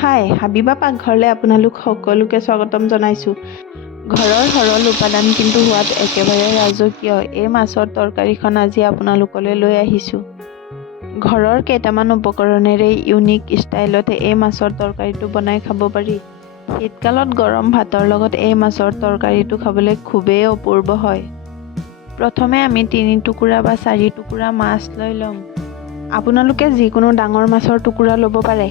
হাই হাবিবা পাকঘৰলৈ আপোনালোক সকলোকে স্বাগতম জনাইছোঁ। ঘৰৰ সৰল উপাদান কিন্তু সোৱাদ একেবাৰে ৰাজকীয় এই মাছৰ তৰকাৰীখন আজি আপোনালোকলৈ লৈ আহিছোঁ। ঘৰৰ কেইটামান উপকৰণেৰে ইউনিক ষ্টাইলত এই মাছৰ তৰকাৰীটো বনাই খাব পাৰি। শীতকালত গৰম ভাতৰ লগত এই মাছৰ তৰকাৰীটো খাবলৈ খুবেই অপূৰ্ব হয়। প্ৰথমে আমি 3 টুকুৰা বা 4 টুকুৰা মাছ লৈ ল'ম। আপোনালোকে যিকোনো ডাঙৰ মাছৰ টুকুৰা ল'ব পাৰে।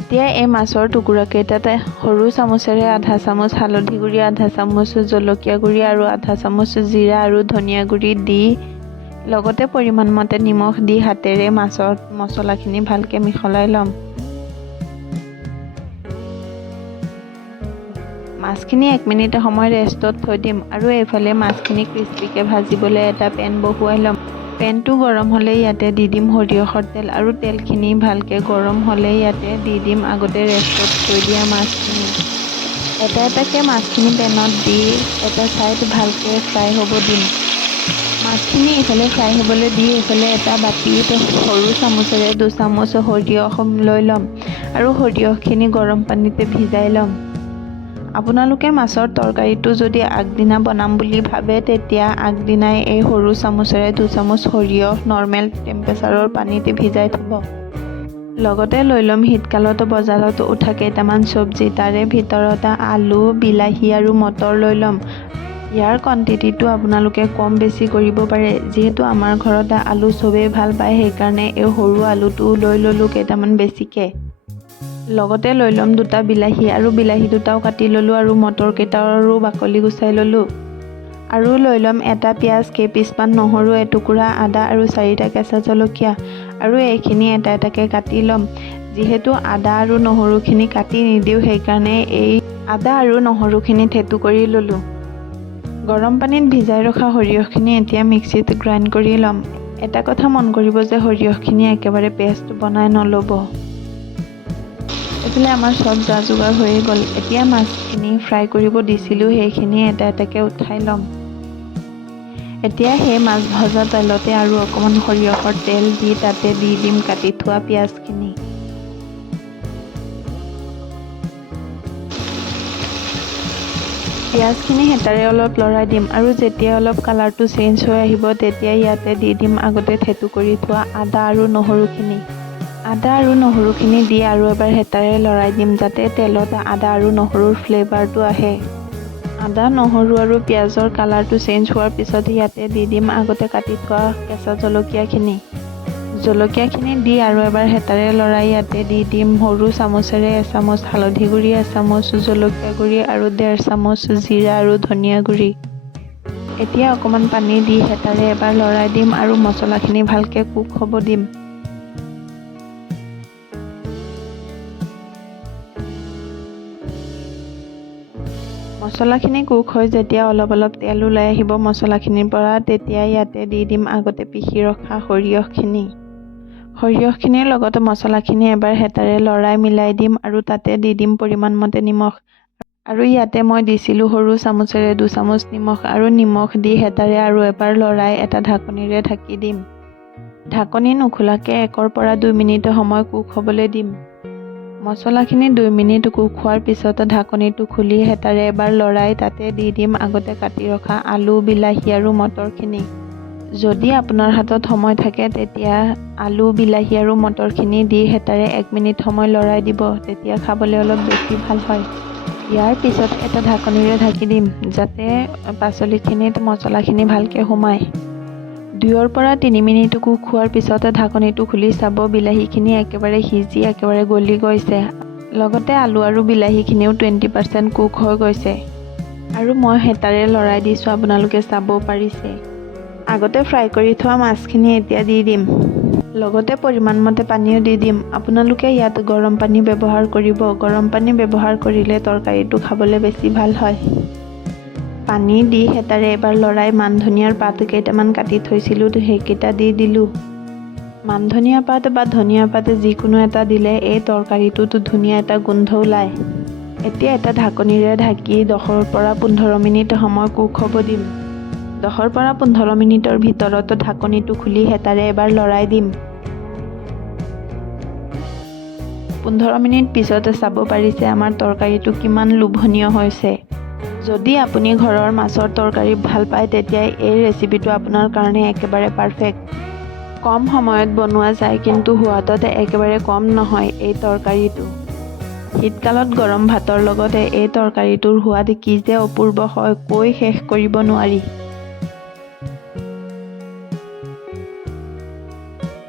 এতিয়া এই মাছৰ টুকুৰাকেইটাতে সৰু চামুচেৰে আধা চামুচ হালধি গুড়ি, আধা চামুচ জলকীয়া গুড়ি আৰু আধা চামুচ জিৰা আৰু ধনিয়া গুড়ি দি লগতে পৰিমাণ মতে নিমখ দি হাতেৰে মাছৰ মছলাখিনি ভালকৈ মিহলাই ল'ম। মাছখিনি 1 মিনিট সময় ৰেষ্টত থৈ দিম আৰু এইফালে মাছখিনি ক্ৰিস্পিকৈ ভাজিবলৈ এটা পেন বহুৱাই ল'ম। পেনটো গৰম হ'লে ইয়াতে দি দিম সৰিয়হৰ তেল আৰু তেলখিনি ভালকৈ গৰম হ'লে ইয়াতে দি দিম আগতে ৰেষ্টত থৈ দিয়া মাছখিনি। এটা এটাকৈ মাছখিনি পেনত দি এটা ছাইড ভালকৈ ফ্ৰাই হ'ব দিম। মাছখিনি ইফালে ফ্ৰাই হ'বলৈ দি এইফালে এটা বাতিত সৰু চামুচেৰে 2 চামুচ সৰিয়হ লৈ ল'ম আৰু সৰিয়হখিনি গৰম পানীতে ভিজাই ল'ম। আপোনালোকে মাছৰ তৰকাৰীটো যদি আগদিনা বনাম বুলি ভাবে তেতিয়া আগদিনাই এই সৰু চামুচেৰে 2 চামুচ সৰিয়হ নৰ্মেল টেম্পাৰেচাৰৰ পানীত ভিজাই থ'ব। লগতে লৈ ল'ম শীতকালত বজাৰত উঠা কেইটামান চব্জি, তাৰে ভিতৰত আলু, বিলাহী আৰু মটৰ লৈ ল'ম। ইয়াৰ কোৱান্টিটিটো আপোনালোকে কম বেছি কৰিব পাৰে। যিহেতু আমাৰ ঘৰত আলু চবেই ভাল পায় সেইকাৰণে এই সৰু আলুটো লৈ ল'লোঁ কেইটামান বেছিকৈ। লগতে লৈ ল'ম 2টা বিলাহী আৰু বিলাহী 2টাও কাটি ল'লোঁ আৰু মটৰ কেইটাৰো বাকলি গুচাই ল'লোঁ। আৰু লৈ ল'ম এটা পিঁয়াজ, কেইপিচমান নহৰু, এটুকুৰা আদা আৰু 4টা কেঁচা জলকীয়া আৰু এইখিনি এটা এটাকৈ কাটি ল'ম। যিহেতু আদা আৰু নহৰুখিনি কাটি নিদিওঁ সেইকাৰণে এই আদা আৰু নহৰুখিনি থেতু কৰি ল'লোঁ। গৰম পানীত ভিজাই ৰখা সৰিয়হখিনি এতিয়া মিক্সিত গ্ৰাইণ্ড কৰি ল'ম। এটা কথা মন কৰিব যে সৰিয়হখিনি একেবাৰে পেষ্ট বনাই নল'ব। এইফালে আমাৰ চব যা যোগাৰ হৈয়ে গ'ল। এতিয়া মাছখিনি ফ্ৰাই কৰিব দিছিলোঁ সেইখিনি এটা এটাকৈ উঠাই ল'ম। এতিয়া সেই মাছ ভজা তেলতে আৰু অকণমান সৰিয়হৰ তেল দি তাতে দি দিম কাটি থোৱা পিঁয়াজখিনি। পিঁয়াজখিনি হেতাৰে অলপ লৰাই দিম আৰু যেতিয়া অলপ কালাৰটো চেঞ্জ হৈ আহিব তেতিয়া ইয়াতে দি দিম আগতে থেতু কৰি থোৱা আদা আৰু নহৰুখিনি। আদা আৰু নহৰুখিনি দি আৰু এবাৰ হেতাৰে লৰাই দিম যাতে তেলত আদা আৰু নহৰুৰ ফ্লেভাৰটো আহে। আদা, নহৰু আৰু পিঁয়াজৰ কালাৰটো চেঞ্জ হোৱাৰ পিছত ইয়াতে দি দিম আগতে কাটি থোৱা কেঁচা জলকীয়াখিনি। জলকীয়াখিনি দি আৰু এবাৰ হেতাৰে লৰাই ইয়াতে দি দিম সৰু চামুচেৰে এচামুচ হালধি গুড়ি, এচামুচ জলকীয়া গুড়ি আৰু 1.5 চামুচ জিৰা আৰু ধনিয়া গুড়ি। এতিয়া অকণমান পানী দি হেতাৰে এবাৰ লৰাই দিম আৰু মছলাখিনি ভালকৈ কুক হ'ব দিম। মছলাখিনি কুক হৈ যেতিয়া অলপ অলপ তেল ওলাই আহিব মছলাখিনিৰ পৰা তেতিয়া ইয়াতে দি দিম আগতে পিহি ৰখা সৰিয়হখিনি। সৰিয়হখিনিৰ লগত মছলাখিনি এবাৰ হেতাৰে লৰাই মিলাই দিম আৰু তাতে দি দিম পৰিমাণ মতে নিমখ। আৰু ইয়াতে মই দিছিলোঁ সৰু চামুচেৰে 2 চামুচ নিমখ আৰু নিমখ দি হেতাৰে আৰু এবাৰ লৰাই এটা ঢাকনিৰে ঢাকি দিম। ঢাকনি নোখোলাকৈ 1 পৰা 2 মিনিট সময় কুক হ'বলৈ দিম। মছলাখিনি 2 মিনিট কুক হোৱাৰ পিছত ঢাকনিটো খুলি হেতাৰে এবাৰ লৰাই তাতে দি দিম আগতে কাটি ৰখা আলু, বিলাহী আৰু মটৰখিনি। যদি আপোনাৰ হাতত সময় থাকে তেতিয়া আলু, বিলাহী আৰু মটৰখিনি দি হেতাৰে 1 মিনিট সময় লৰাই দিব, তেতিয়া খাবলৈ অলপ বেছি ভাল হয়। ইয়াৰ পিছত এটা ঢাকনিৰে ঢাকি দিম যাতে পাচলিখিনিত মছলাখিনি ভালকৈ সোমায়। 2 পৰা 3 মিনিট কুক হোৱাৰ পিছত ঢাকনিটো খুলি চাব বিলাহীখিনি একেবাৰে সিজি একেবাৰে গলি গৈছে। লগতে আলু আৰু বিলাহীখিনিও 20% কুক হৈ গৈছে। আৰু মই হেতাৰে লৰাই দিছোঁ আপোনালোকে চাব পাৰিছে। আগতে ফ্ৰাই কৰি থোৱা মাছখিনি এতিয়া দি দিম। লগতে পৰিমাণ মতে পানীও দি দিম। আপোনালোকে ইয়াত গৰম পানী ব্যৱহাৰ কৰিব। গৰম পানী ব্যৱহাৰ কৰিলে তৰকাৰীটো খাবলৈ বেছি ভাল হয়। পানী দি হেতাৰে এবাৰ লৰাই মান ধনিয়াৰ পাত কেইটামান কাটি থৈছিলোঁ সেইকেইটা দি দিলোঁ। মান ধনিয়া পাত বা ধনিয়া পাত যিকোনো এটা দিলে এই তৰকাৰীটোত ধুনীয়া এটা গোন্ধ ওলায়। এতিয়া এটা ঢাকনিৰে ঢাকি 10 পৰা 15 মিনিট সময় কুক হ'ব দিম। 10 পৰা 15 মিনিটৰ ভিতৰত ঢাকনিটো খুলি হেতাৰে এবাৰ লৰাই দিম। 15 মিনিট পিছতে চাব পাৰিছে আমাৰ তৰকাৰীটো কিমান লোভনীয় হৈছে। যদি আপুনি ঘৰৰ মাছৰ তৰকাৰী ভাল পায় তেতিয়া এই ৰেচিপিটো আপোনাৰ কাৰণে একেবাৰে পাৰফেক্ট। কম সময়ত বনোৱা যায় কিন্তু সোৱাদত একেবাৰে কম নহয় এই তৰকাৰীটো। শীতকালত গৰম ভাতৰ লগতে এই তৰকাৰীটোৰ সোৱাদ কি যে অপূৰ্ব হয় কৈ শেষ কৰিব নোৱাৰি।